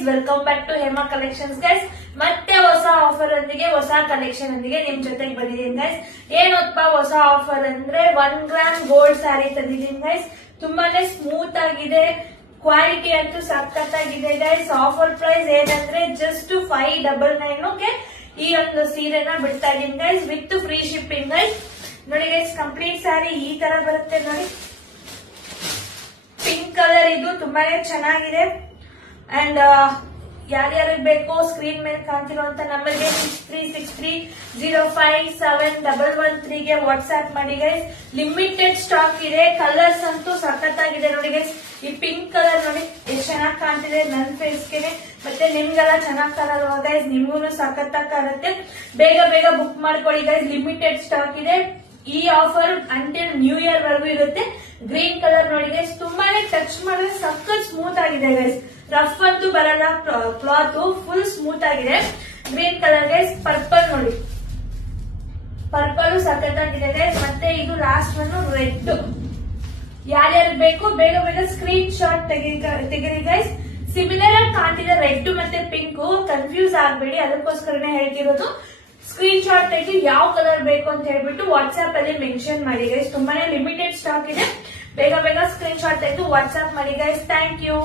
Guys, welcome back to Hema collections guys. ಮತ್ತೆ ಹೊಸ offer ಒಂದಿಗೆ ಹೊಸ ಕಲೆಕ್ಷನ್ ಒಂದಿಗೆ ನಿಮ್ ಜೊತೆಗೆ ಬಂದಿದ್ದೀನಿ ಗೈಸ್. ಏನಪ್ಪ ಹೊಸ ಆಫರ್ ಅಂದ್ರೆ 1 ಗ್ರಾಮ್ ಗೋಲ್ಡ್ ಸ್ಯಾರಿ ತಂದಿದ್ದೀನಿ ಗೈಸ್. ತುಂಬಾನೇ ಸ್ಮೂತ್ ಆಗಿದೆ, ಕ್ವಾಲಿಟಿ ಅಂತೂ ಸಖತ್ತಾಗಿದೆ ಗೈಸ್. ಆಫರ್ ಪ್ರೈಸ್ ಏನಂದ್ರೆ ಜಸ್ಟ್ 599 ಈ ಒಂದು ಸೀರೆನ ಬಿಡ್ತಾ ಇದೀನಿ guys, with free shipping guys. ನೋಡಿ ಗೈಸ್, ಕಂಪ್ಲೀಟ್ ಸ್ಯಾರಿ ಈ ತರ ಬರುತ್ತೆ ನೋಡಿ. ಪಿಂಕ್ ಕಲರ್ ಇದು ತುಂಬಾನೇ ಚೆನ್ನಾಗಿದೆ. ಅಂಡ್ ಯಾರ್ಯಾರಿಗೆ ಬೇಕೋ ಸ್ಕ್ರೀನ್ ಮೇಲೆ ಕಾಣ್ತಿರುವಂತ ನಂಬರ್ಗೆ 6363057113 ಗೆ ವಾಟ್ಸ್ಆಪ್ ಮಾಡಿ ಗೈಸ್. ಲಿಮಿಟೆಡ್ ಸ್ಟಾಕ್ ಇದೆ. ಕಲರ್ಸ್ ಅಂತೂ ಸಖತ್ತಾಗಿದೆ ನೋಡಿ ಗೈಸ್. ಈ ಪಿಂಕ್ ಕಲರ್ ನೋಡಿ ಎಷ್ಟು ಚೆನ್ನಾಗಿ ಕಾಣ್ತಿದೆ ನನ್ನ ಫೇಸ್ಗೆ, ಮತ್ತೆ ನಿಮ್ಗೆಲ್ಲ ಚೆನ್ನಾಗಿ ಕಾಣಲ್ವಾ ಗೈಸ್? ನಿಮ್ಗೂ ಸಖತ್ತಾಗಿ ಕಾಣುತ್ತೆ. ಬೇಗ ಬೇಗ ಬುಕ್ ಮಾಡ್ಕೊಳ್ಳಿ ಗೈಸ್, ಲಿಮಿಟೆಡ್ ಸ್ಟಾಕ್ ಇದೆ. ಈ ಆಫರ್ ಅಂಟಿಲ್ ನ್ಯೂ ಇಯರ್ ವರೆಗೂ ಇರುತ್ತೆ. ಗ್ರೀನ್ ಕಲರ್ ನೋಡಿ ಗೈಸ್, ತುಂಬಾನೇ ಟಚ್ ಮಾಡಿದ್ರೆ ಸಖತ್ ಸ್ಮೂತ್ ಆಗಿದೆ ಗೈಸ್. ರಫ್ ಅಂತೂ ಬರಲ್ಲ, ಕ್ಲಾತ್ ಫುಲ್ ಸ್ಮೂತ್ ಆಗಿದೆ. Green colour guys. ಪರ್ಪಲ್ ನೋಡಿ, ಪರ್ಪಲ್ ಸಖತ್ತಾಗಿದೆ ಗೈಸ್. ಮತ್ತೆ ಇದು ಲಾಸ್ಟ್ ಒನ್ ರೆಡ್. ಯಾರ್ಯಾರು ಬೇಕು ಬೇಗ ಬೇಗ ಸ್ಕ್ರೀನ್ ಶಾಟ್ ತೆಗೀರಿ ಗೈಸ್. ಸಿಮಿಲರ್ ಆಗಿ ಕಾಣ್ತಿದೆ ರೆಡ್ ಮತ್ತೆ ಪಿಂಕ್, ಕನ್ಫ್ಯೂಸ್ ಆಗ್ಬೇಡಿ, ಅದಕ್ಕೋಸ್ಕರನೇ ಹೇಳ್ತಿರೋದು. ಸ್ಕ್ರೀನ್ ಶಾಟ್ ತೆಗಿ ಯಾವ ಕಲರ್ ಬೇಕು ಅಂತ ಹೇಳ್ಬಿಟ್ಟು ವಾಟ್ಸ್ಆಪ್ ಅಲ್ಲಿ ಮೆನ್ಷನ್ ಮಾಡಿ ಗೈಸ್. ತುಂಬಾನೇ ಲಿಮಿಟೆಡ್ ಸ್ಟಾಕ್ ಇದೆ. ಬೇಗ ಬೇಗ ಸ್ಕ್ರೀನ್ ಶಾಟ್ ತೆಗೆದು ವಾಟ್ಸ್ಆಪ್ ಮಾಡಿ ಗೈಸ್. Thank you.